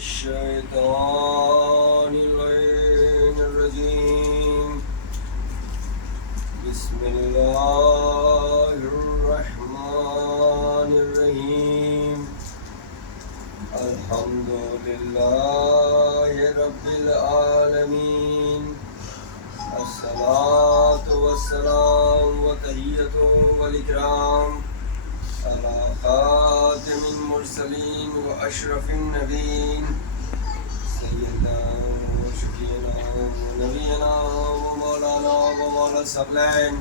الشيطان اللعين الرجيم بسم الله الرحمن الرحيم الحمد لله رب العالمين الصلاة والسلام وتحية والإكرام على خاتم المرسلين وأشرف النبيين سيدنا وشفيعنا ونبينا ومولانا ومولى الثقلين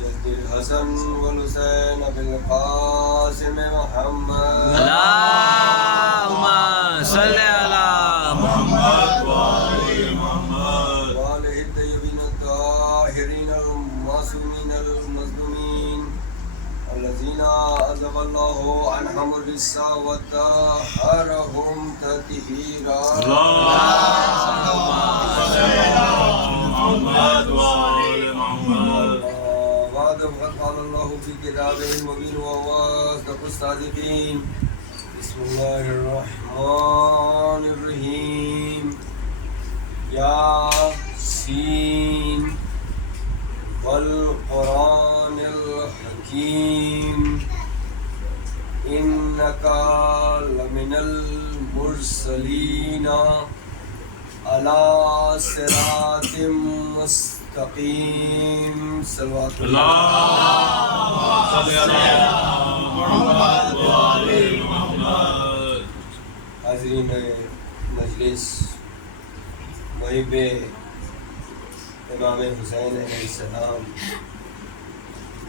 جد الحسن والحسين بالقاسم محمد اللهم صل على محمد وآل محمد وآله الطيبين الطاهرين المعصومين المظلومين الذين أذهب الله عنهم الرجس وطهرهم تطهيرا اللهم صل على محمد وآل محمد بعد فقد قال الله في كتابه المبين وهو أصدق الصادقين بسم الله الرحمن الرحيم ياسين والقرآن الحكيم إنك لمن المرسلين على صراط مستقيم صلوات اللهم صل على محمد وآل محمد حاضرین مجلس محب امام حسین علیہ السلام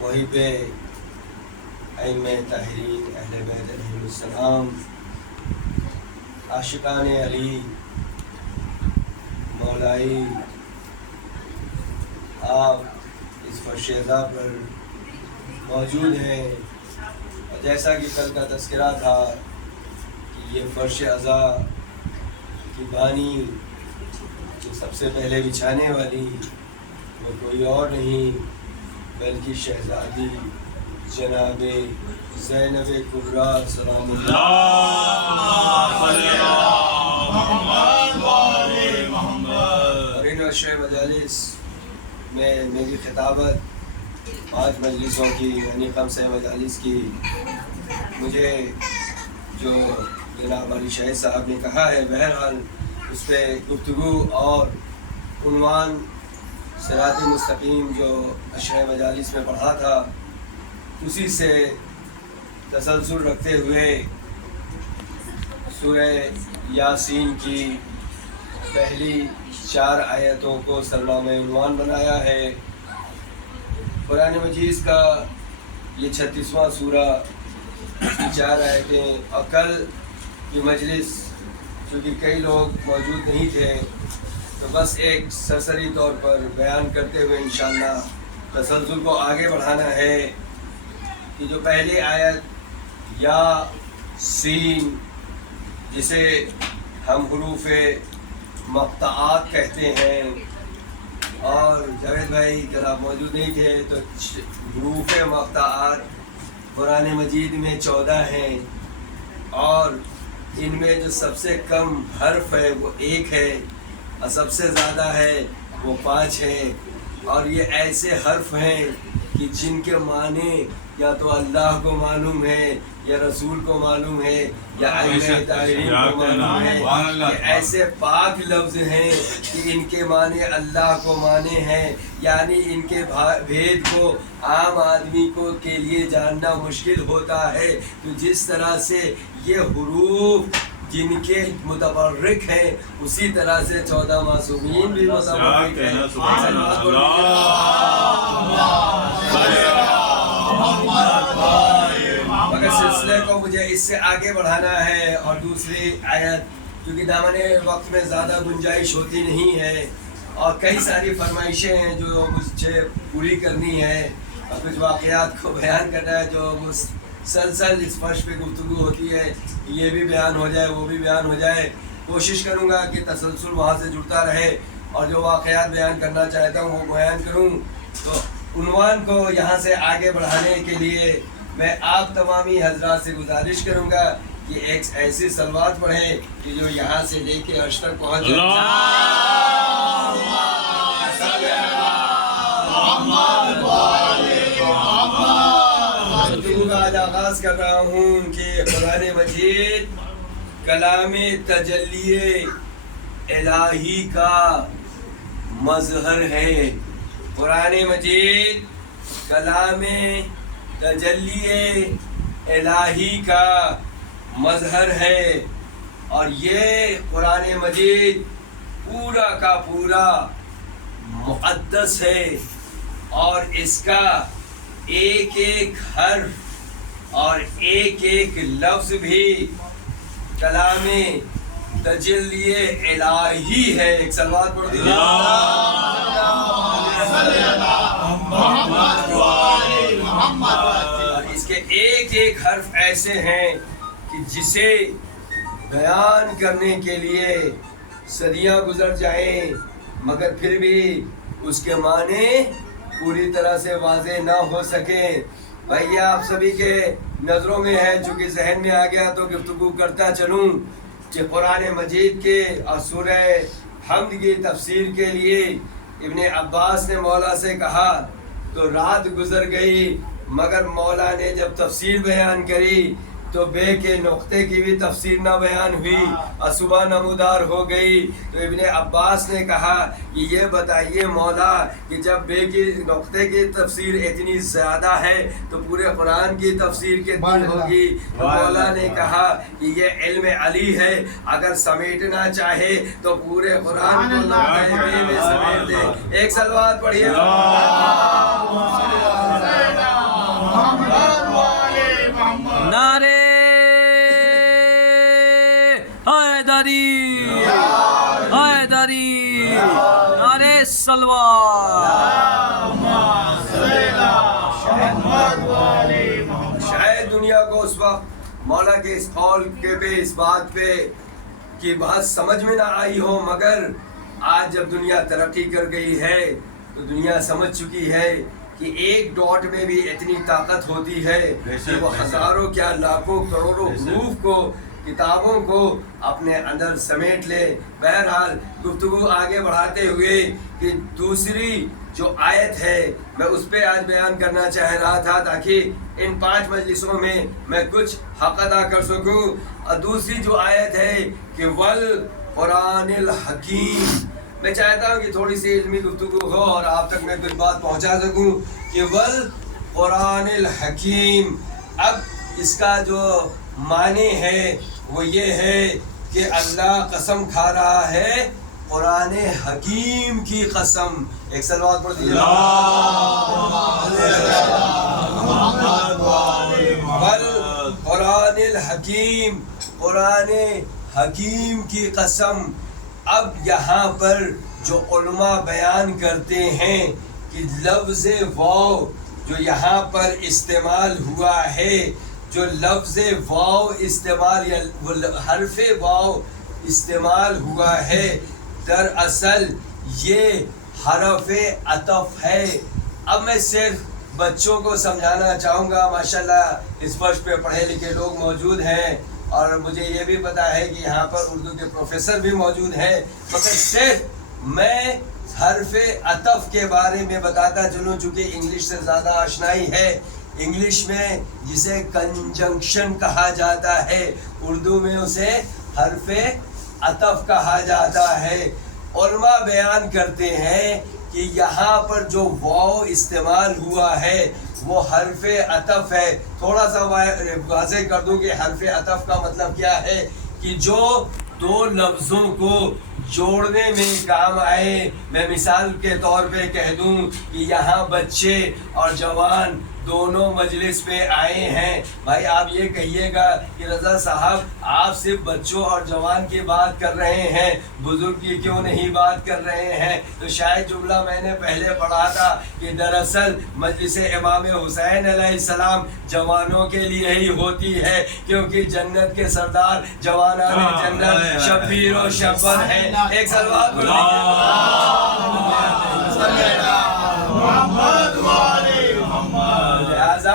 محب ائمہ طاہرین اہل بیت علیہ السلام عاشقان علی مولائی آپ اس فرش عزا پر موجود ہیں اور جیسا کہ کل کا تذکرہ تھا کہ یہ فرش عزا کی بانی جو سب سے پہلے بچھانے والی وہ کوئی اور نہیں بلکہ شہزادی جناب زینب کبریٰ سلام اللہ اور ان عشر مجالس میں میری خطابت 5 مجلسوں کی یعنی 5 مجالس کی مجھے جو جناب علی شاہد صاحب نے کہا ہے بہرحال اس پہ گفتگو اور عنوان صراط مستقیم جو عشر مجالس میں پڑھا تھا اسی سے تسلسل رکھتے ہوئے سورہ یاسین کی پہلی 4 آیتوں کو سرنامہ عنوان بنایا ہے۔ قرآن مجید کا یہ 36واں سورہ، اس کی 4 آیتیں، اور کل کی مجلس چونکہ کئی لوگ موجود نہیں تھے تو بس ایک سرسری طور پر بیان کرتے ہوئے انشاءاللہ تسلسل کو آگے بڑھانا ہے کہ جو پہلی آیت یا سین جسے ہم حروف مقطعات کہتے ہیں، اور جاوید بھائی جب آپ موجود نہیں تھے تو حروف مقطعات قرآن مجید میں 14 ہیں اور ان میں جو سب سے کم حرف ہے وہ 1 ہے اور سب سے زیادہ ہے وہ 5 ہے، اور یہ ایسے حرف ہیں کہ جن کے معنی یا تو اللہ کو معلوم ہے یا رسول کو معلوم ہے یا ائمہ طاہرین کو معلوم ہے۔ یہ ایسے پاک لفظ ہیں کہ ان کے معنی اللہ کو معنی ہیں، یعنی ان کے بھید کو عام آدمی کو کے لیے جاننا مشکل ہوتا ہے۔ تو جس طرح سے یہ حروف جن کے متبرک ہیں اسی طرح سے 14 معصومین بھی متبرک ہیں۔ مگر سلسلے کو مجھے اس سے آگے بڑھانا ہے، اور دوسری آیت کیونکہ دامن وقت میں زیادہ گنجائش ہوتی نہیں ہے اور کئی ساری فرمائشیں ہیں جو مجھے پوری کرنی ہے اور کچھ واقعات کو بیان کرنا ہے جو مسلسل اس فرش پہ گفتگو ہوتی ہے، یہ بھی بیان ہو جائے وہ بھی بیان ہو جائے۔ کوشش کروں گا کہ تسلسل وہاں سے جڑتا رہے اور جو واقعات بیان کرنا چاہتا ہوں وہ بیان کروں۔ تو عنوان کو یہاں سے آگے بڑھانے کے لیے میں آپ تمامی حضرات سے گزارش کروں گا کہ ایک ایسی سلوات پڑھیں کہ جو یہاں سے لے کے عرش تک پہنچ جائے. گفتگو کا آج آغاز کر رہا ہوں کہ قرآن مجید کلام تجلی الہی کا مظہر ہے. قرآن مجید کلام تجلی الہی کا مظہر ہے اور یہ قرآن مجید پورا کا پورا مقدس ہے اور اس کا ایک ایک حرف اور ایک ایک لفظ بھی کلام تجلی الہی ہے. ایک صلوات پڑھ دیجیے. اس کے ایک ایک حرف ایسے ہیں کہ جسے بیان کرنے کے لیے صدیاں گزر جائیں مگر پھر بھی اس کے معنی پوری طرح سے واضح نہ ہو سکے. بھائی آپ سبھی کے نظروں میں ہے، چونکہ ذہن میں آ گیا تو گفتگو کرتا چلوں کہ قرآن مجید کے اور سورہ حمد کی تفسیر کے لیے ابن عباس نے مولا سے کہا تو رات گزر گئی مگر مولا نے جب تفسیر بیان کری تو بے کے نقطے کی بھی تفسیر نہ بیان ہوئی اور صبح نمودار ہو گئی. تو ابن عباس نے کہا کہ یہ بتائیے مولا کہ جب بے کی نقطے کی تفسیر اتنی زیادہ ہے تو پورے قرآن کی تفسیر کتنی ہوگی؟ تو مولا نے کہا کہ یہ علم علی ہے، اگر سمیٹنا چاہے تو پورے قرآن کو نقطۂ بے میں سمیٹ دے. ایک صلوات پڑھیے. نعرے حیدری حیدری، نعرے سلوات. شاید دنیا کو اس وقت مولا کے اس قول کے پہ اس بات پہ کہ بات سمجھ میں نہ آئی ہو، مگر آج جب دنیا ترقی کر گئی ہے تو دنیا سمجھ چکی ہے کہ ایک ڈاٹ میں بھی اتنی طاقت ہوتی ہے کہ وہ ہزاروں کیا لاکھوں کروڑوں حروف کو، کتابوں کو اپنے اندر سمیٹ لے. بہرحال گفتگو آگے بڑھاتے ہوئے کہ دوسری جو آیت ہے میں اس پہ آج بیان کرنا چاہ رہا تھا تاکہ ان 5 مجلسوں میں کچھ حق ادا کر سکوں. اور دوسری جو آیت ہے کہ والقرآن الحکیم، میں چاہتا ہوں کہ تھوڑی سی علمی گفتگو ہو اور آپ تک میں کچھ بات پہنچا سکوں کہ والقرآن الحکیم. اب اس کا جو معنی ہے وہ یہ ہے کہ اللہ قسم کھا رہا ہے قرآن حکیم کی قسم. ایک صلوات پڑھ دیجیے. والقرآن الحکیم، قرآن حکیم کی قسم. اب یہاں پر جو علماء بیان کرتے ہیں کہ لفظ واو جو یہاں پر استعمال ہوا ہے، جو لفظ واو استعمال یا حرف واو استعمال ہوا ہے، دراصل یہ حرف عطف ہے. اب میں صرف بچوں کو سمجھانا چاہوں گا. ماشاءاللہ اس فرش پہ پڑھے لکھے لوگ موجود ہیں اور مجھے یہ بھی پتا ہے کہ یہاں پر اردو کے پروفیسر بھی موجود ہیں، مگر صرف میں حرف عطف کے بارے میں بتاتا چلوں چونکہ انگلش سے زیادہ آشنائی ہے. انگلش میں جسے کنجنکشن کہا جاتا ہے، اردو میں اسے حرف عطف کہا جاتا ہے. علماء بیان کرتے ہیں کہ یہاں پر جو واو استعمال ہوا ہے وہ حرف عطف ہے. تھوڑا سا واضح کر دوں کہ حرف عطف کا مطلب کیا ہے کہ جو دو لفظوں کو جوڑنے میں کام آئے. میں مثال کے طور پہ کہہ دوں کہ یہاں بچے اور جوان دونوں مجلس پہ آئے ہیں. بھائی آپ یہ کہیے گا کہ رضا صاحب آپ صرف بچوں اور جوان کی بات کر رہے ہیں، بزرگ کی کیوں نہیں بات کر رہے ہیں؟ تو شاید جملہ میں نے پہلے پڑھا تھا کہ دراصل مجلس امام حسین علیہ السلام جوانوں کے لیے ہی ہوتی ہے، کیونکہ جنت کے سردار جوانان جنت شبیر و شبر ہیں. ایک صلوات لہذا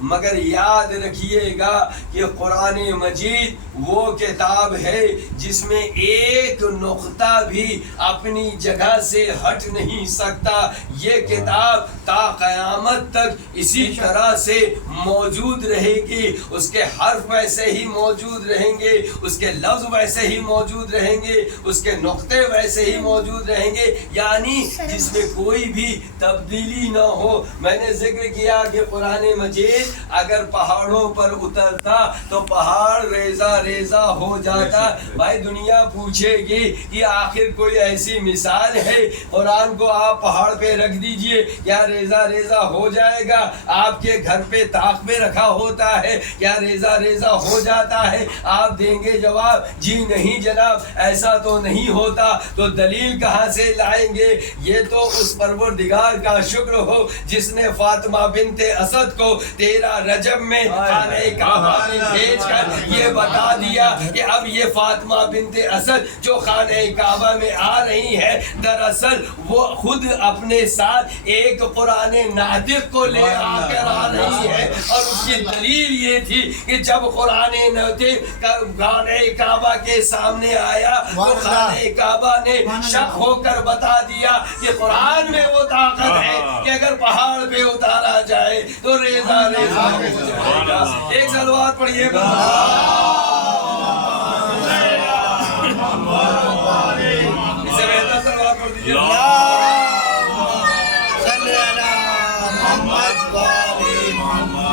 مگر یاد رکھیے گا کہ قرآن مجید وہ کتاب ہے جس میں ایک نقطہ بھی اپنی جگہ سے ہٹ نہیں سکتا. یہ کتاب تا قیامت تک اسی طرح سے موجود رہے گی. اس کے حرف ویسے ہی موجود رہیں گے, اس کے لفظ ویسے ہی موجود رہیں گے, اس کے نقطے ویسے ہی موجود رہیں گے, یعنی جس میں کوئی بھی تبدیلی نہ ہو. میں نے ذکر کیا کہ قرآن مجید اگر پہاڑوں پر اترتا تو پہاڑ ریزہ ریزہ ہو جاتا. بھائی دنیا پوچھے گی کہ آخر کوئی ایسی مثال ہے, قرآن کو آپ پہاڑ پہ رکھ دیجئے کیا ریزہ ریزہ ہو جائے گا؟ آپ کے گھر پہ طاق پہ رکھا ہوتا ہے کیا ریزہ ریزہ ہو جاتا ہے؟ آپ دیں گے جواب جی نہیں جناب, ایسا تو نہیں ہوتا. تو دلیل کہاں سے لائیں گے؟ یہ تو اس پروردگار کا شکر ہو جس نے فاطمہ بنت اسد کو 13 رجب میں خانہ کعبہ میں بھیج کر یہ بتا دیا کہ اب یہ فاطمہ بنت اسد جو خانہ کعبہ میں آ رہی ہے دراصل وہ خود اپنے ساتھ ایک قرآن ناطق کو لے آ کر آ رہی ہے. اور اس کی دلیل یہ تھی کہ جب قرآن ناطق خانہ کعبہ کے سامنے آیا تو خانہ کعبہ نے شک ہو کر بتا دیا کہ قرآن میں وہ طاقت ہے کہ اگر پہاڑ پہ اتارا جائے تو ریزہ ریزہ ہو جائے گا. ایک صلوات پڑھیے گا. اسے بہتر صلوات پڑھ دیجیے.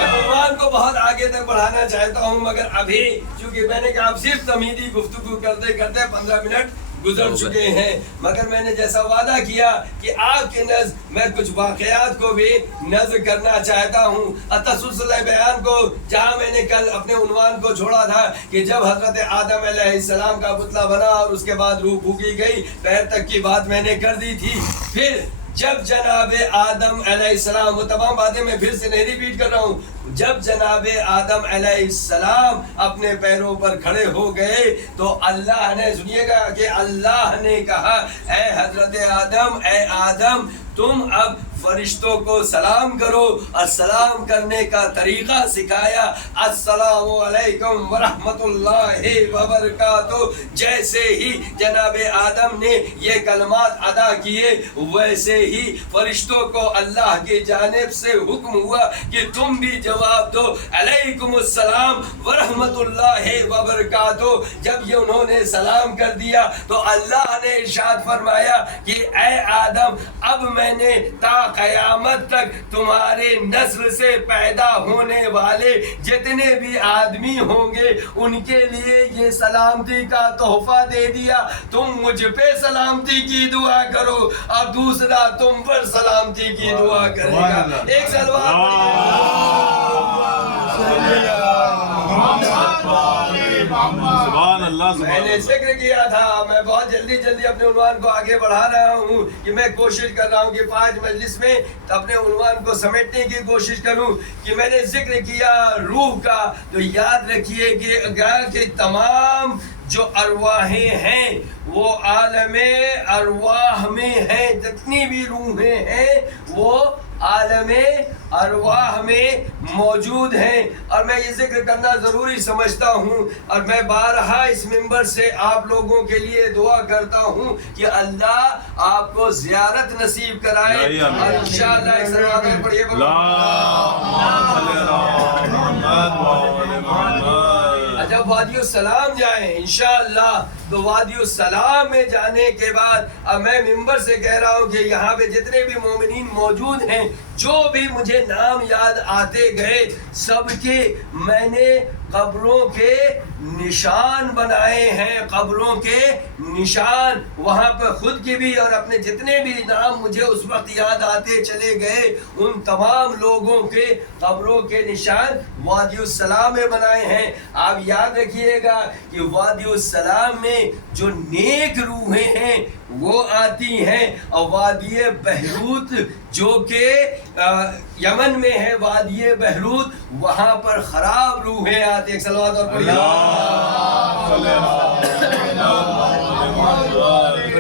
عنوان کو بہت آگے تک بڑھانا چاہتا ہوں مگر ابھی چونکہ میں نے کہا اب صرف تمہیدی گفتگو کرتے کرتے 15 منٹ گزر چکے ہیں, مگر میں نے جیسا وعدہ کیا کہ آپ کے نزد میں کچھ واقعات کو بھی نظر کرنا چاہتا ہوں. تسلسل بیان کو جہاں میں نے کل اپنے عنوان کو چھوڑا تھا کہ جب حضرت آدم علیہ السلام کا پتلا بنا اور اس کے بعد روح پھونکی گئی, پیر تک کی بات میں نے کر دی تھی. پھر جب جناب آدم علیہ السلام, وہ تمام باتیں میں پھر سے نہیں ریپیٹ کر رہا ہوں, جب جناب آدم علیہ السلام اپنے پیروں پر کھڑے ہو گئے تو اللہ نے, سنیے گا کہ اللہ نے کہا اے حضرت آدم, اے آدم تم اب فرشتوں کو سلام کرو. السلام کرنے کا طریقہ سکھایا, السلام علیکم ورحمۃ اللہ وبرکاتہ. جیسے ہی جناب آدم نے یہ کلمات ادا کیے ویسے ہی فرشتوں کو اللہ کی جانب سے حکم ہوا کہ تم بھی جواب دو, علیکم السلام ورحمۃ اللہ وبرکاتہ. جب یہ انہوں نے سلام کر دیا تو اللہ نے ارشاد فرمایا کہ اے آدم اب میں نے تا قیامت تک تمہارے نسل سے پیدا ہونے والے جتنے بھی آدمی ہوں گے ان کے لیے یہ سلامتی کا تحفہ دے دیا. تم مجھ پہ سلامتی کی دعا کرو اور دوسرا تم پر سلامتی کی دعا کرے گا. ایک سبحان اللہ. میں نے ذکر کیا تھا, میں بہت جلدی اپنے عنوان کو آگے بڑھا رہا ہوں کہ میں کوشش کر رہا ہوں کہ 5 مجلس میں اپنے عنوان کو سمیٹنے کی کوشش کروں. کہ میں نے ذکر کیا روح کا, تو یاد رکھیے کہ تمام جو ارواحیں ہیں وہ عالم ارواح میں ہیں, جتنی بھی روحیں ہیں وہ عالم ارواح میں موجود ہیں. اور میں یہ ذکر کرنا ضروری سمجھتا ہوں اور میں بارہا اس منبر سے آپ لوگوں کے لیے دعا کرتا ہوں کہ اللہ آپ کو زیارت نصیب کرائے. اور انشاءاللہ ایک صلوات پڑھیے. جب وادی السلام جائیں انشاءاللہ تو وادی السلام میں جانے کے بعد اب میں منبر سے کہہ رہا ہوں کہ یہاں پہ جتنے بھی مومنین موجود ہیں جو بھی مجھے نام یاد آتے گئے سب کے میں نے قبروں کے نشان بنائے ہیں, قبروں کے نشان وہاں پہ خود کی بھی اور اپنے جتنے بھی نام مجھے اس وقت یاد آتے چلے گئے ان تمام لوگوں کے قبروں کے نشان وادی السلام میں بنائے ہیں. آپ یاد رکھیے گا کہ وادی السلام میں جو نیک روحیں ہیں وہ آتی ہیں اور وادی بہروت جو کہ یمن میں ہے, وادی بہروت وہاں پر خراب روحیں آتی ہیں. ایک صلوات اور پڑھیے.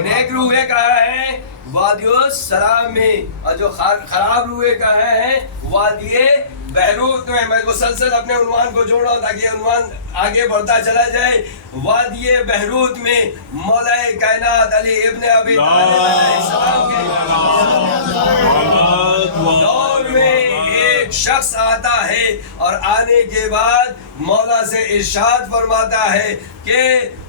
نیک روحیں کہاں ہیں؟ وادی السلام میں. اور جو خراب روحیں کہاں ہیں؟ وادی بہروت میں میں مسلسل اپنے عنوان کو جوڑ رہا ہوں تاکہ عنوان آگے بڑھتا چلا جائے. وادی بہروت میں مولا کائنات علی ابن ابی طالب علیہ السلام کے دور میں ایک شخص آتا ہے اور آنے کے بعد مولا سے ارشاد فرماتا ہے کہ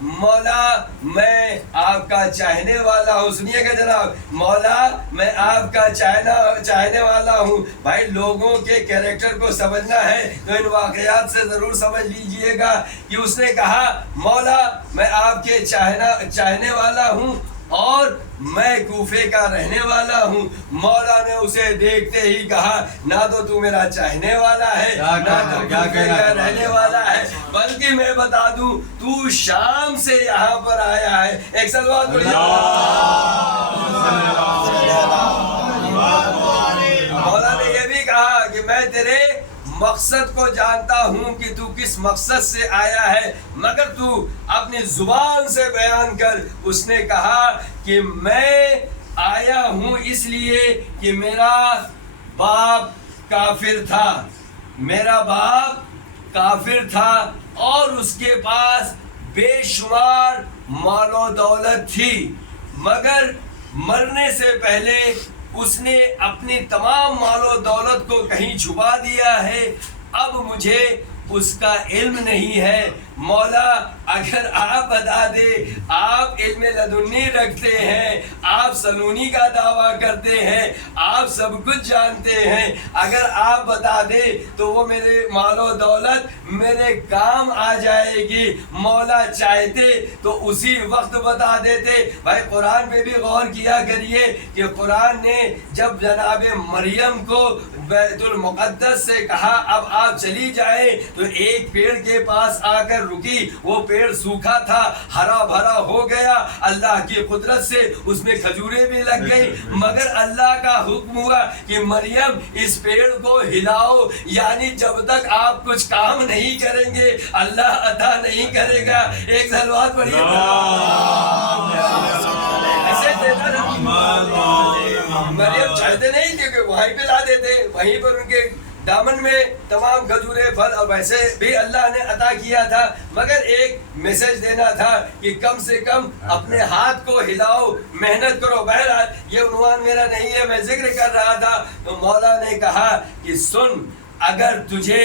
مولا میں آپ کا چاہنے والا ہوں. سنیے گا جناب, مولا میں آپ کا چاہنے والا ہوں. بھائی لوگوں کے کیریکٹر کو سمجھنا ہے تو ان واقعات سے ضرور سمجھ لیجئے گا کہ اس نے کہا مولا میں آپ کے چاہنے والا ہوں اور میں کوفے کا رہنے والا ہوں. مولا نے اسے دیکھتے ہی کہا نہ تو میرا چاہنے والا ہے نہ تو کوفے کا رہنے والا ہے, بلکہ میں بتا دوں تو شام سے یہاں پر آیا ہے. ایک صلوات پڑھیے. مولا نے یہ بھی کہا کہ میں تیرے مقصد کو جانتا ہوں کہ تو کس مقصد سے آیا ہے, مگر تو اپنی زبان سے بیان کر. اس نے کہا کہ میں آیا ہوں اس لیے کہ میرا باپ کافر تھا اور اس کے پاس بے شمار مال و دولت تھی, مگر مرنے سے پہلے اس نے اپنی تمام مال و دولت کو کہیں چھپا دیا ہے. اب مجھے اس کا علم نہیں ہے. مولا اگر آپ بتا دے, آپ علم لدنی رکھتے ہیں, آپ سنونی کا دعویٰ کرتے ہیں, آپ سب کچھ جانتے ہیں, اگر آپ بتا دے تو وہ میرے مال و دولت میرے کام آ جائے گی. مولا چاہتے تو اسی وقت بتا دیتے. بھائی قرآن پہ بھی غور کیا کریے کہ قرآن نے جب جناب مریم کو بیت المقدس سے کہا اب آپ چلی جائیں تو ایک پیڑ کے پاس آ کر رکی. وہ پیڑ سوکھا تھا, ہرا بھرا ہو گیا. اللہ کی قدرت سے اس میں کھجوریں بھی لگ گئی, مگر اللہ کا حکم ہوا کہ مریم اس پیڑ کو ہلاؤ, یعنی جب تک آپ کچھ کام نہیں کریں گے اللہ عطا نہیں کرے گا. ایک صلوات پڑھیے. ایسے دیتا نا مریم چاہتے نہیں کہ وہیں پہ لا دیتے, وہیں پر ان کے دامن میں تمام کھجورے پھل اور ویسے بھی اللہ نے عطا کیا تھا, مگر ایک میسج دینا تھا کہ کم سے کم اپنے ہاتھ کو ہلاؤ, محنت کرو. بہرحال یہ عنوان میرا نہیں ہے, میں ذکر کر رہا تھا. تو مولا نے کہا کہ سن, اگر تجھے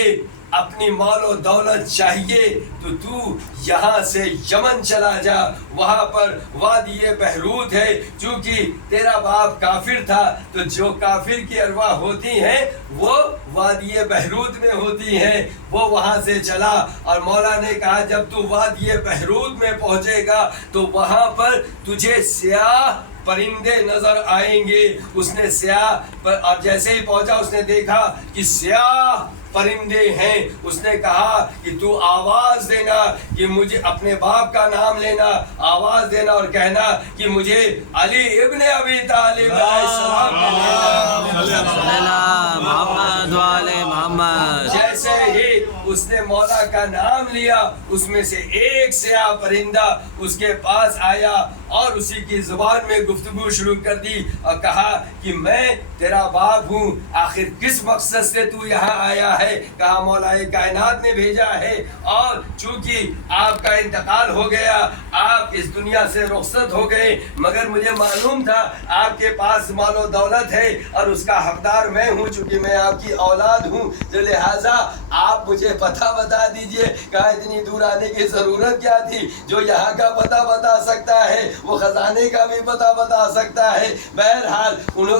اپنی مال و دولت چاہیے تو یہاں سے یمن چلا جا, وہاں پر وادی بہروت ہے. چونکہ تیرا باپ کافر تھا تو جو کافر کی ارواح ہوتی ہیں وہ وادی بہروت میں ہوتی ہیں. وہ وہاں سے چلا اور مولا نے کہا جب تو وادی بہروت میں پہنچے گا تو وہاں پر تجھے سیاہ پرندے نظر آئیں گے. اس نے سیاہ اور جیسے ہی پہنچا اس نے دیکھا کہ سیاہ پرندے ہیں. اس نے کہا کہ تو آواز دینا کہ مجھے اپنے باپ کا نام لینا, آواز دینا اور کہنا کہ مجھے علی ابن ابی طالب علیہ السلام محمد. جیسے ہی اس نے مولا کا نام لیا اس میں سے ایک سیاہ پرندہ اس کے پاس آیا اور اسی کی زبان میں گفتگو شروع کر دی اور کہا کہ میں تیرا باپ ہوں, آخر کس مقصد سے تو یہاں آیا ہے؟ کہا مولا کائنات نے بھیجا ہے اور چونکہ آپ کا انتقال ہو گیا, آپ اس دنیا سے رخصت ہو گئے, مگر مجھے معلوم تھا آپ کے پاس مال و دولت ہے اور اس کا حقدار میں ہوں, چونکہ میں آپ کی اولاد ہوں, تو لہٰذا آپ مجھے پتہ بتا دیجئے. کہا اتنی دور آنے کی ضرورت کیا تھی؟ جو یہاں کا پتہ بتا سکتا ہے وہ خزانے کا بھی پتہ بتا سکتا ہے. بہرحال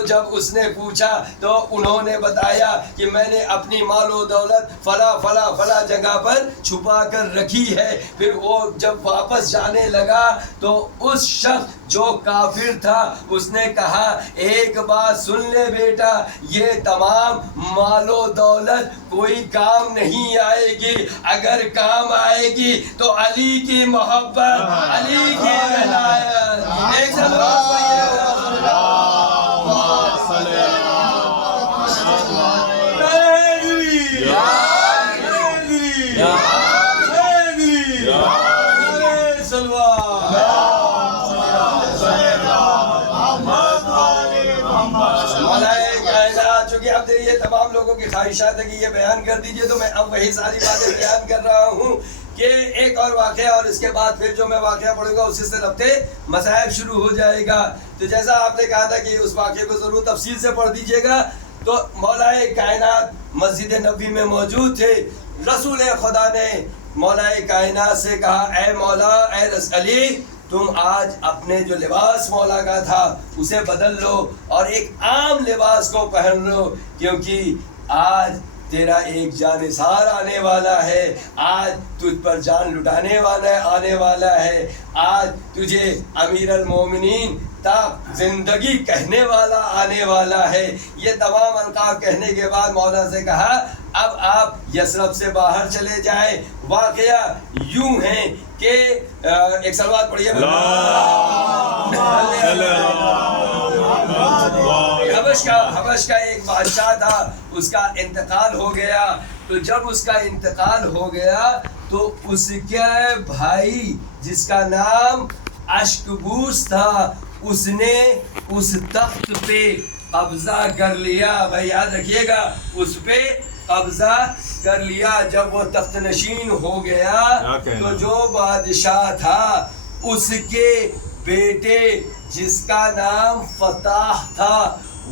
جب اس نے پوچھا تو انہوں نے بتایا کہ میں نے اپنی مال و دولت فلا جگہ پر چھپا کر رکھی ہے. پھر وہ جب واپس جانے لگا تو اس شخص جو کافر تھا اس نے کہا ایک بات سن لے بیٹا, یہ تمام مال و دولت کوئی کام نہیں آئے گی, اگر کام آئے گی تو علی کی محبت, علی کی ولایت. ایک جناب تھے یہ تمام لوگوں کی خواہشات ہے کہ یہ بیان کر دیجئے، تو میں اب وہی ساری باتیں بیان کر رہا ہوں کہ ایک اور واقعہ، اور اس کے بعد پھر جو میں واقعہ پڑھوں گا اسی سے ربط مصائب شروع ہو جائے گا۔ تو جیسا آپ نے کہا تھا کہ اس واقعے کو ضرور تفصیل سے پڑھ دیجئے گا، تو مولا کائنات مسجد نبوی میں موجود تھے۔ رسول خدا نے مولا کائنات سے کہا اے مولا، اے علی، تم آج اپنے جو لباس مولا کا تھا اسے بدل لو اور ایک عام لباس کو پہن لو، کیونکہ آج تیرا ایک جانثار آنے والا ہے، آج تجھ پر جان لٹانے والا آنے والا ہے، آج تجھے امیر المومنین تا زندگی کہنے والا آنے والا ہے۔ یہ تمام القاب کہنے کے بعد مولا سے کہا اب آپ یثرب سے باہر چلے جائیں۔ واقعہ یوں ہے کہ ایک سلوات پڑھیے، حبش کا ایک بادشاہ تھا، اس کا انتقال ہو گیا۔ تو جب اس کا انتقال ہو گیا تو اس کے بھائی جس کا نام اشکبوس تھا، اس نے اس تخت پہ قبضہ کر لیا۔ بھائی یاد رکھیے گا، اس پہ قبضہ کر لیا۔ جب وہ تخت نشین ہو گیا تو جو بادشاہ تھا اس کے بیٹے جس کا نام فتح تھا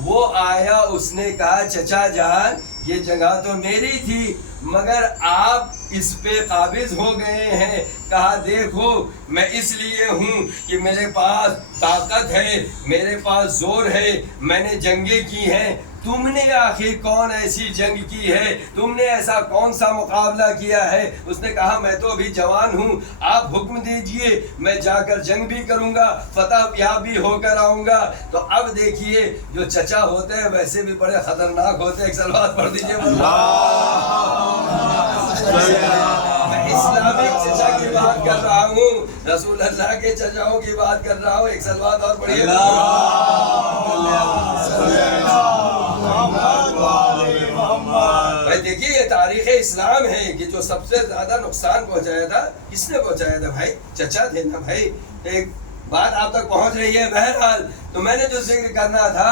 وہ آیا، اس نے کہا چچا جان یہ جگہ تو میری تھی مگر آپ اس پہ قابض ہو گئے ہیں۔ کہا دیکھو میں اس لیے ہوں کہ میرے پاس طاقت ہے، میرے پاس زور ہے، میں نے جنگیں کی ہیں، تم نے آخر کون ایسی جنگ کی ہے، تم نے ایسا کون سا مقابلہ کیا ہے؟ اس نے کہا میں تو ابھی جوان ہوں، آپ حکم دیجئے میں جا کر جنگ بھی کروں گا، فتح یاب بھی ہو کر آؤں گا۔ تو اب دیکھیے جو چچا ہوتے ہیں ویسے بھی بڑے خطرناک ہوتے ہیں۔ ایک سلوات پڑھ دیجئے، میں اسلامک چچا کی بات کر رہا ہوں، رسول اللہ کے چچاؤں کی بات کر رہا ہوں۔ ایک سلوات اور پڑھیے، بھائی دیکھیے یہ تاریخ اسلام ہے کہ جو سب سے زیادہ نقصان پہنچایا تھا کس نے پہنچایا تھا؟ بھائی چچا تھے نا۔ بھائی ایک بات آپ تک پہنچ رہی ہے۔ بہرحال تو میں نے جو ذکر کرنا تھا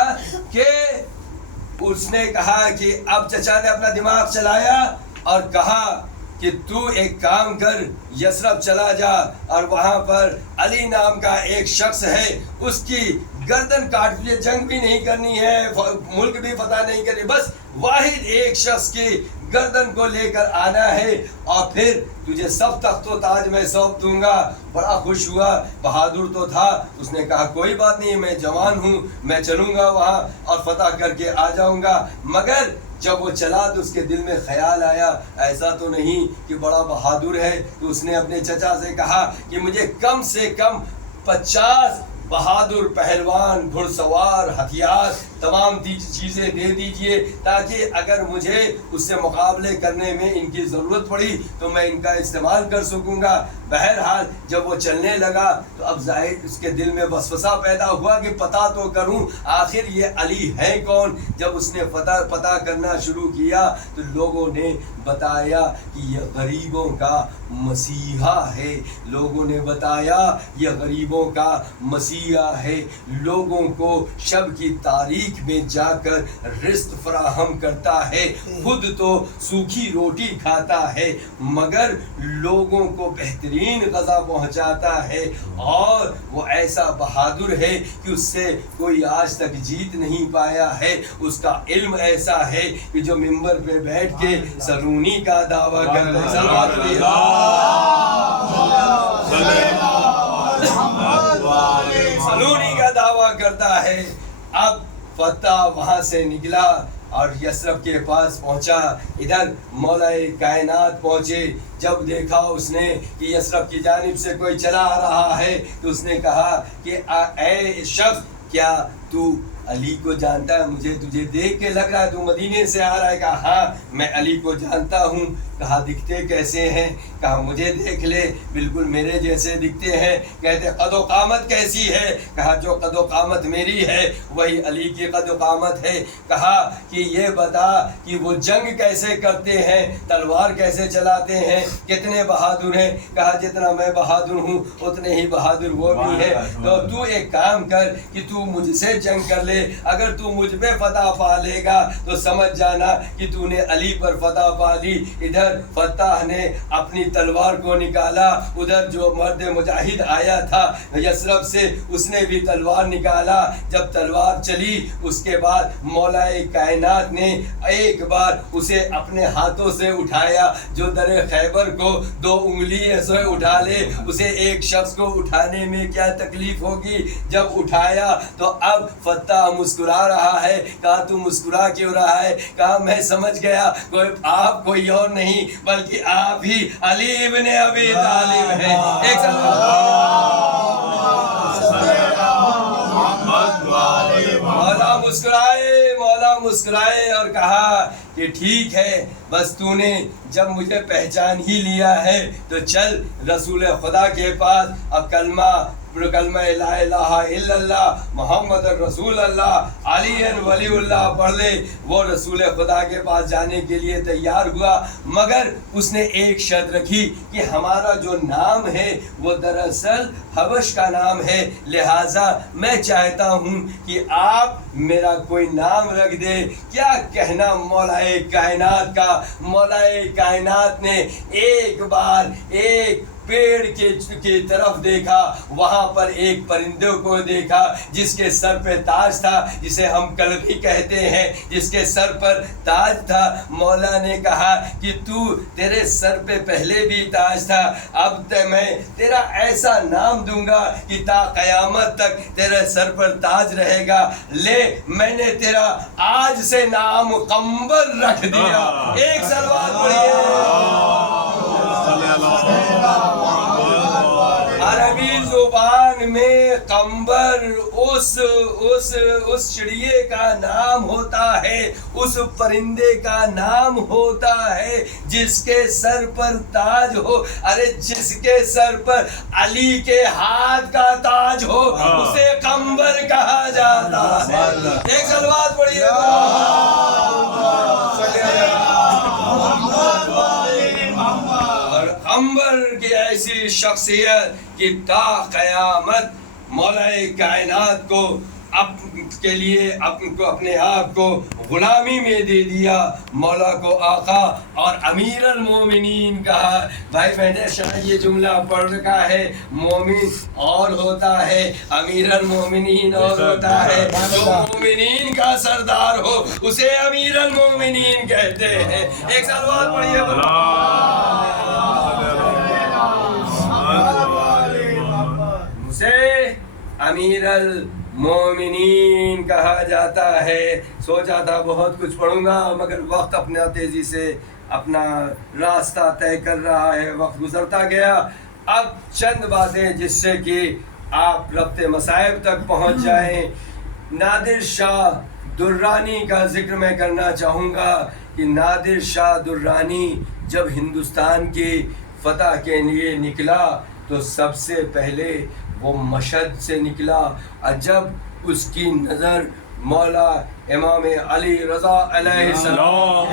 کہ اس نے کہا کہ اب چچا نے اپنا دماغ چلایا اور کہا کہ تو ایک کام کر، یثرب چلا جا اور وہاں پر علی نام کا ایک شخص ہے، اس کی گردن کاٹ، تجھے جنگ بھی نہیں کرنی ہے، ملک بھی فتح نہیں کرنی، بس واحد ایک شخص کی گردن کو لے کر آنا ہے اور پھر تجھے سب تخت و تاج میں سونپ دوں گا۔ بڑا خوش ہوا، بہادر تو تھا، اس نے کہا کوئی بات نہیں، میں جوان ہوں، میں چلوں گا وہاں اور فتح کر کے آ جاؤں گا۔ مگر جب وہ چلا تو اس کے دل میں خیال آیا ایسا تو نہیں کہ بڑا بہادر ہے، تو اس نے اپنے چچا سے کہا کہ مجھے کم سے کم 50 بہادر پہلوان، گھڑ سوار، ہتھیار، تمام چیزیں دے دیجئے تاکہ اگر مجھے اس سے مقابلے کرنے میں ان کی ضرورت پڑی تو میں ان کا استعمال کر سکوں گا۔ بہرحال جب وہ چلنے لگا تو اب ظاہر اس کے دل میں وسوسہ پیدا ہوا کہ پتہ تو کروں آخر یہ علی ہے کون۔ جب اس نے پتہ کرنا شروع کیا تو لوگوں نے بتایا کہ یہ غریبوں کا مسیحا ہے، لوگوں نے بتایا یہ غریبوں کا مسیحا ہے، لوگوں کو شب کی تاریخ میں جا کر رزق فراہم کرتا ہے، خود تو سوکھی روٹی کھاتا ہے مگر لوگوں کو بہترین غذا پہنچاتا ہے، اور وہ ایسا بہادر ہے کہ اس سے کوئی آج تک جیت نہیں پایا ہے۔ اس کا علم ایسا ہے کہ جو ممبر پہ بیٹھ کے سلونی کا دعویٰ کرتا ہے، سلونی کا دعویٰ کرتا ہے۔ اب فتح وہاں سے نکلا اور یثرب کے پاس پہنچا، ادھر مولا کائنات پہنچے۔ جب دیکھا اس نے کہ یثرب کی جانب سے کوئی چلا آ رہا ہے تو اس نے کہا کہ اے شخص کیا تو علی کو جانتا ہے؟ مجھے تجھے دیکھ کے لگ رہا ہے تو مدینے سے آ رہا ہے۔ کہا ہاں میں علی کو جانتا ہوں۔ کہا دکھتے کیسے ہیں؟ کہا مجھے دیکھ لے، بالکل میرے جیسے دکھتے ہیں۔ کہتے قد و قامت کیسی ہے؟ کہا جو قد و قامت میری ہے وہی علی کی قد و قامت ہے۔ کہا کہ یہ بتا کہ وہ جنگ کیسے کرتے ہیں، تلوار کیسے چلاتے ہیں، کتنے بہادر ہیں؟ کہا جتنا میں بہادر ہوں اتنے ہی بہادر وہ بھی ہے۔ تو ایک کام کر کہ تو مجھ سے جنگ کر لے، اگر تو مجھ پہ فتح پا لے گا تو سمجھ جانا کہ تو نے علی پر فتح پا لی۔ ادھر فتح نے اپنی تلوار کو نکالا، ادھر جو مرد مجاہد آیا تھا یثرب سے اس نے بھی تلوار نکالا۔ جب تلوار چلی اس کے بعد مولا کائنات نے ایک بار اسے اپنے ہاتھوں سے اٹھایا۔ جو در خیبر کو 2 انگلی سے اٹھا لے اسے ایک شخص کو اٹھانے میں کیا تکلیف ہوگی؟ جب اٹھایا تو اب فتح مسکرا رہا ہے۔ کہا تو مسکرا کیوں رہا ہے؟ کہا میں سمجھ گیا آپ کوئی اور نہیں بلکہ آپ ہی علی ابن ابی طالب ہیں۔ ایک مولا مسکرائے اور کہا کہ ٹھیک ہے، بس تو نے جب مجھے پہچان ہی لیا ہے تو چل رسول خدا کے پاس، اب کلمہ لا الہ الا اللہ محمد رسول اللہ علی ولی اللہ پڑھ لے۔ وہ رسول خدا کے پاس جانے کے لیے تیار ہوا، مگر اس نے ایک شرط رکھی کہ ہمارا جو نام ہے وہ دراصل حبش کا نام ہے، لہٰذا میں چاہتا ہوں کہ آپ میرا کوئی نام رکھ دے۔ کیا کہنا مولا کائنات کا؟ مولا کائنات نے ایک بار ایک پیڑ کی طرف دیکھا، وہاں پر ایک پرندے کو دیکھا جس کے سر پہ تاج تھا، جسے ہم کلبی کہتے ہیں، جس کے سر پر تاج تھا۔ مولا نے کہا کہ تیرے سر پہ پہلے بھی تاج تھا، اب میں تیرا ایسا نام دوں گا کہ تا قیامت تک تیرے سر پر تاج رہے گا۔ لے میں نے تیرا آج سے نام قمبر رکھ دیا۔ ایک صلوات پڑھیے۔ عربی زبان میں قمبر اس چڑیے کا نام ہوتا ہے، اس پرندے کا نام ہوتا ہے جس کے سر پر تاج ہو۔ ارے جس کے سر پر علی کے ہاتھ کا تاج ہو اسے قمبر کہا جاتا ہے۔ ایک صلوات پڑھیے۔ قمبر کی ایسی شخصیت کہ تا قیامت مولا کائنات کو کے لیے اپنے آپ کو غلامی میں دے دیا، مولا کو آقا اور امیر المومنین کہا۔ بھائی میں نے شاید یہ جملہ پڑھ رکھا ہے، مومن اور ہوتا ہے، امیر المومنین اور ہوتا ہے۔ جو مومنین کا سردار ہو اسے امیر المومنین کہتے ہیں۔ ایک صلوات پڑھیے۔ اسے امیر المومنین کہا جاتا ہے۔ سوچا تھا بہت کچھ پڑھوں گا مگر وقت اپنا تیزی سے اپنا راستہ طے کر رہا ہے، وقت گزرتا گیا۔ اب چند باتیں جس سے کہ آپ ربط مصائب تک پہنچ جائیں۔ نادر شاہ درانی کا ذکر میں کرنا چاہوں گا کہ نادر شاہ درانی جب ہندوستان کی فتح کے لیے نکلا تو سب سے پہلے وہ مشہد سے نکلا، اور جب اس کی نظر مولا امام علی رضا علیہ السلام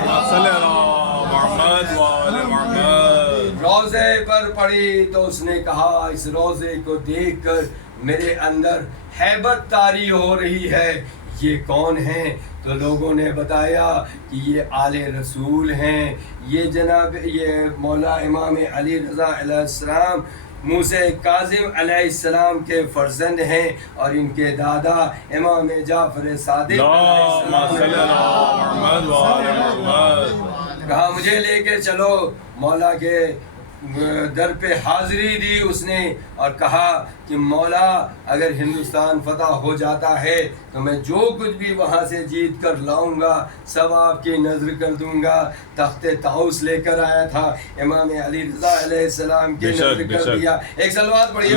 روضے پر پڑی تو اس نے کہا اس روضے کو دیکھ کر میرے اندر ہیبت طاری ہو رہی ہے، یہ کون ہیں؟ تو لوگوں نے بتایا کہ یہ آل رسول ہیں، یہ جناب یہ مولا امام علی رضا علیہ السلام موسیٰ کاظم علیہ السلام کے فرزند ہیں، اور ان کے دادا امام جعفر صادق علیہ السلام۔ کہا مجھے لے کے چلو، مولا کے در پہ حاضری دی اس نے اور کہا کہ مولا اگر ہندوستان فتح ہو جاتا ہے تو میں جو کچھ بھی وہاں سے جیت کر لاؤں گا سب آپ کی نظر کر دوں گا۔ تخت طاؤس لے کر آیا تھا، امام علی رضا علیہ السلام کی نظر کر دیا۔ ایک صلوات پڑھیے۔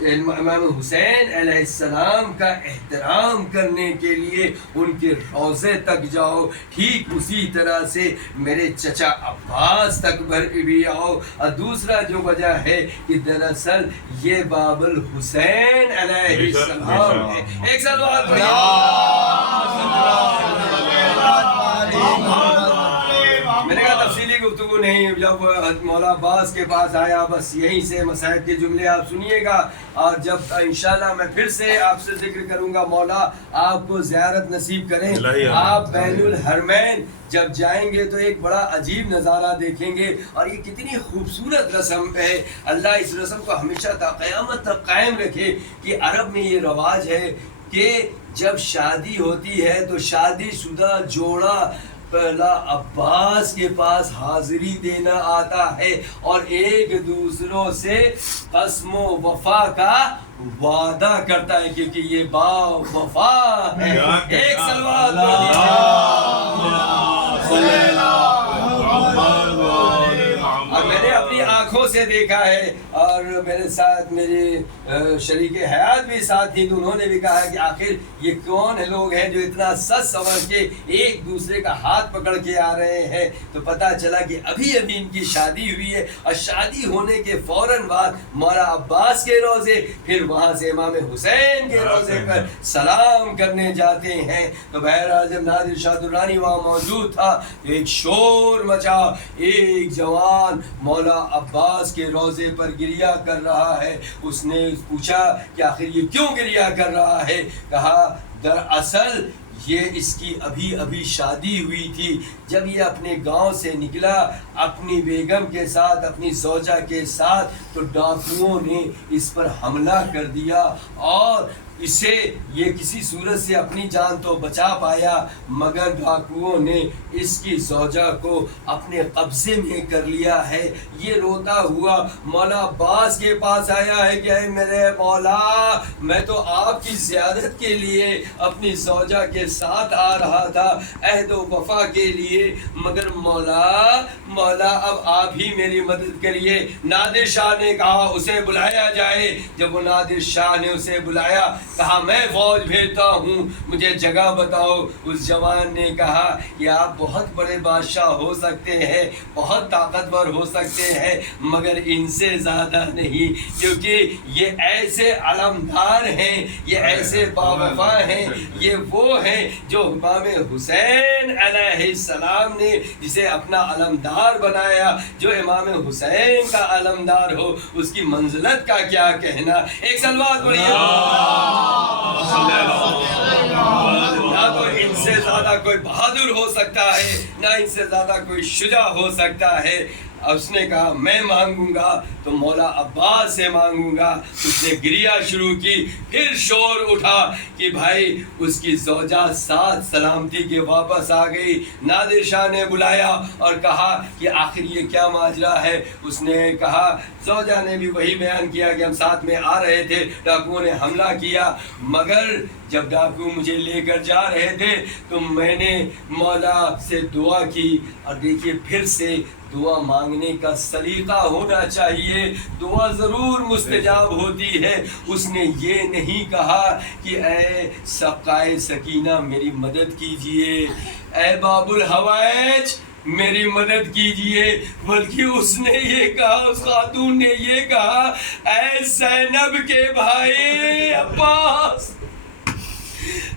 امام حسین علیہ السلام کا احترام کرنے کے لیے ان کے روضے تک جاؤ، ٹھیک اسی طرح سے میرے چچا عباس تک بھی آؤ۔ اور دوسرا جو وجہ ہے کہ دراصل یہ باب الحسین علیہ السلام ہے۔ ایک سلوات میں نے کہا تفصیلی گفتگو نہیں، جب مولا عباس کے پاس آیا بس یہیں سے مسائل کے جملے آپ سنیے گا، اور جب انشاءاللہ میں پھر سے آپ سے ذکر کروں گا، مولا آپ کو زیارت نصیب کریں۔ آپ بین الحرمین جب جائیں گے تو ایک بڑا عجیب نظارہ دیکھیں گے، اور یہ کتنی خوبصورت رسم ہے۔ اللہ اس رسم کو ہمیشہ تا قیامت تک قائم رکھے کہ عرب میں یہ رواج ہے کہ جب شادی ہوتی ہے تو شادی شدہ جوڑا پہلا عباس کے پاس حاضری دینا آتا ہے اور ایک دوسروں سے قسم و وفا کا وعدہ کرتا ہے، کیونکہ یہ با وفا ہے۔ ایک سلوات اور میں نے اپنی آنکھوں سے دیکھا ہے، اور میرے ساتھ میری شریک حیات بھی ساتھ تھی، تو انہوں نے بھی کہا کہ آخر یہ کون لوگ ہیں جو اتنا سچ سمجھ کے ایک دوسرے کا ہاتھ پکڑ کے آ رہے ہیں۔ تو پتہ چلا کہ ابھی ان کی شادی ہوئی ہے، اور شادی ہونے کے فوراً بعد مولا عباس کے روضے، پھر وہاں سے امام حسین کے روضے پر سلام کرنے جاتے ہیں۔ تو بہرحال جب نادر شاہ درانی وہاں موجود تھا تو ایک شور مچا، ایک جوان مولا عباس کے روضے پر گریہ کر رہا ہے۔ اس نے پوچھا کہ آخر یہ کیوں گریہ کر رہا ہے؟ کہا دراصل یہ اس کی ابھی شادی ہوئی تھی، جب یہ اپنے گاؤں سے نکلا اپنی بیگم کے ساتھ، اپنی زوجہ کے ساتھ، تو ڈاکوؤں نے اس پر حملہ کر دیا، اور اسے یہ کسی صورت سے اپنی جان تو بچا پایا، مگر ڈاکوؤں نے اس کی زوجہ کو اپنے قبضے میں کر لیا ہے۔ یہ روتا ہوا مولا عباس کے پاس آیا ہے کہ اے میرے مولا، میں تو آپ کی زیارت کے لیے اپنی زوجہ کے ساتھ آ رہا تھا، عہد و وفا کے لیے، مگر مولا اب آپ ہی میری مدد کریے۔ نادر شاہ نے کہا اسے بلایا جائے۔ جب وہ نادر شاہ نے اسے بلایا، کہا میں فوج بھیجتا ہوں، مجھے جگہ بتاؤ۔ اس جوان نے کہا کہ آپ بہت بڑے بادشاہ ہو سکتے ہیں، بہت طاقتور ہو سکتے ہیں، مگر ان سے زیادہ نہیں، کیونکہ یہ ایسے علمدار ہیں، یہ ایسے باوفا ہیں، یہ وہ ہیں جو امام حسین علیہ السلام نے جسے اپنا علمدار بنایا۔ جو امام حسین کا علمدار ہو اس کی منزلت کا کیا کہنا۔ ایک سلوات پڑھیے۔ نہ تو ان سے زیادہ کوئی بہادر ہو سکتا ہے، نہ ان سے زیادہ کوئی شجاع ہو سکتا ہے۔ اس نے کہا میں مانگوں گا تو مولا عباس سے مانگوں گا۔ اس نے گریہ شروع کی، پھر شور اٹھا کہ بھائی اس کی زوجہ ساتھ سلامتی کے واپس آ گئی۔ نادر شاہ نے بلایا اور کہا کہ آخر یہ کیا ماجرا ہے۔ اس نے کہا، زوجہ نے بھی وہی بیان کیا کہ ہم ساتھ میں آ رہے تھے، ڈاکوؤں نے حملہ کیا، مگر جب ڈاکو مجھے لے کر جا رہے تھے تو میں نے مولا سے دعا کی۔ اور دیکھیے پھر سے دعا مانگنے کا سلیقہ ہونا چاہیے، دعا ضرور مستجاب ہوتی ہے۔ اس نے یہ نہیں کہا کہ اے سقائے سکینہ میری مدد کیجئے، اے باب الحوائج میری مدد کیجئے، بلکہ اس نے یہ کہا، اس خاتون نے یہ کہا، اے زینب کے بھائی عباس،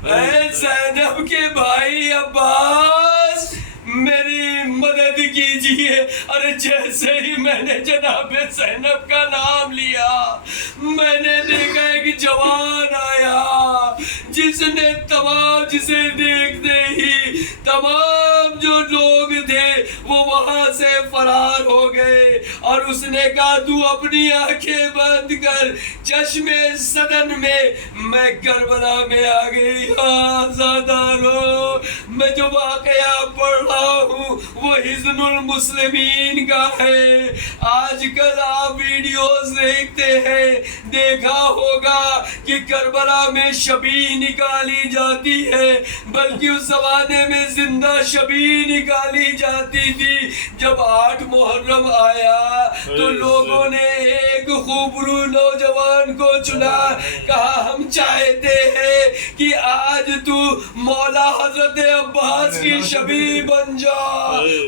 اے زینب کے بھائی عباس میری مدد کیجئے۔ ارے جیسے ہی میں نے جناب زینب کا نام لیا، میں نے دیکھا ایک جوان آیا جسے دیکھتے ہی تمام جو لوگ تھے وہ وہاں سے فرار ہو گئے، اور اس نے کہا تو اپنی آنکھیں بند کر، چشم صدن میں کربلا میں آ گئی۔ آزادارو، میں جو واقعہ پڑھ رہا ہوں وہ حزن المسلمین کا ہے۔ آج کل آپ ویڈیوز روز دیکھتے ہیں، دیکھا ہوگا کہ کربلا میں شبیہ نکالی جاتی ہے، بلکہ اس زمانے میں زندہ شبیہ نکالی جاتی تھی۔ جب 8 محرم آیا تو لوگوں نے ایک خوبرو نوجوان کو چنا، کہا ہم چاہتے ہیں کہ آج تو مولا حضرت عباس کی شبیہ بن جا۔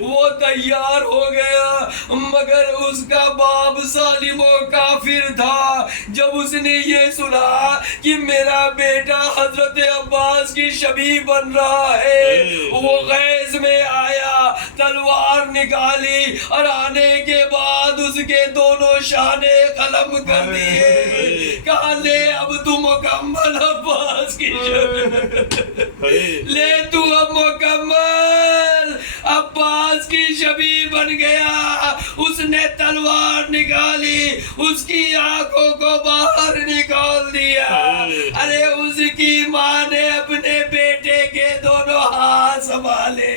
وہ تیار ہو گیا، مگر اس کا باپ ظالم و کافر تھا۔ جب اس نے یہ سنا کہ میرا بیٹا حضرت عباس کی شبیہ بن رہا ہے، وہ غیظ میں آیا، تلوار نکالی اور آنے کے بعد اس کے دونوں شانے قلم کر دیے۔ کہا لے اب تو مکمل عباس کی شبیہ، لے تو اب مکمل عباس کی شبیہ بن گیا۔ اس نے تلوار نکالی، اس کی آنکھوں کو باہر نکال دیا۔ ارے اس کی ماں نے اپنے بیٹے کے دونوں ہاتھ سنبھالے،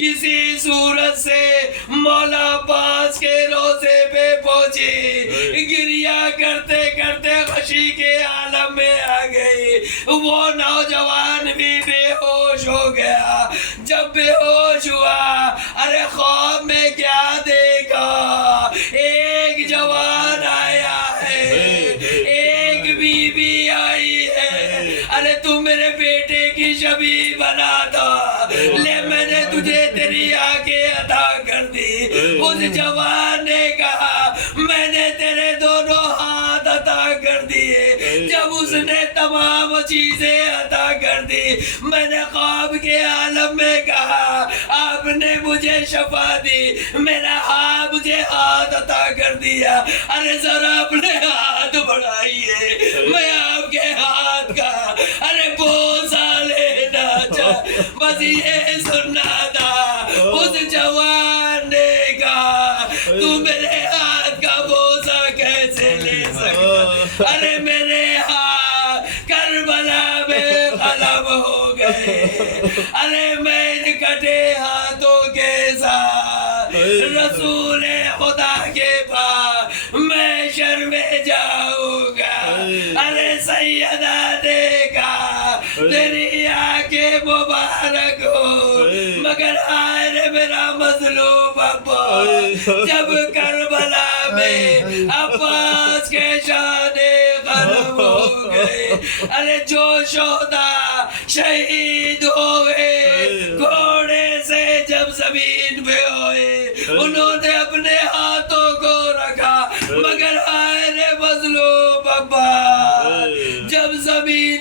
کسی صورت سے مولا عباس کے روضے پہ پہنچی، گریا کرتے کرتے غشی کے عالم میں آ گئی۔ وہ نوجوان بھی بے ہوش ہو گیا۔ جب بے ہوش ہوا، ارے خواب میں کیا دیکھا، ایک جوان آیا ہے، ایک بی بی آئی ہے، ارے تو میرے بیٹے کی شبیہ بنا دو، لے میں نے تجھے تیری آنکھیں عطا کر دی۔ اس جوان نے کہا میں نے تیرے دونوں ہاتھ عطا کر دیے۔ جب اس نے تمام چیزیں عطا کر دی، میں نے خواب کے عالم میں کہا آپ نے مجھے شفا دی، میرا مجھے ہاتھ عطا کر دیا، ارے ذرا اپنے ہاتھ بڑھائیے، میں آپ کے ہاتھ کا ارے بوسہ لینا چاہ، بس یہ سننا تھا۔ اس جوان نے کہا تو میرے ہاتھ کا بوسہ کیسے لے سکتا، ارے میرے ہاتھ کربلا میں قلم ہو گئے، ارے میں ان کٹے ہاتھوں کے ساتھ رسول خدا کے پاس میں شرمے جاؤں گا۔ ارے سیدہ نے کہا تیری آنکھیں مبارک ہو، مگر آئے میرا مظلوم عباس، جب کربلا میں عباس کے شانے قلم ہو گئے، ارے جو شہداء شہید ہوئے گھوڑے سے جب زمین پہ ہوئے، انہوں نے اپنے ہاتھوں کو رکھا، مگر آئے رے مظلوم عباس جب زمین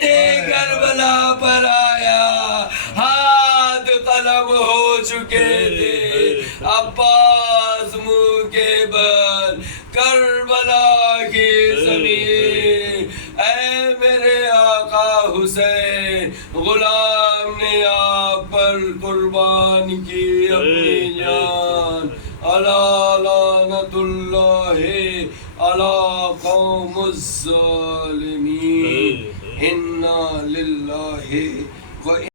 کربلا پر آیا، ہاتھ قلم ہو چکے تھے، عباس منہ کے بل کربلا کی زمین۔ اے میرے آقا حسین، غلام نے آپ پر قربان کی اپنی جان، الا لعنت اللہ علی قوم الظالمین، انا للہ و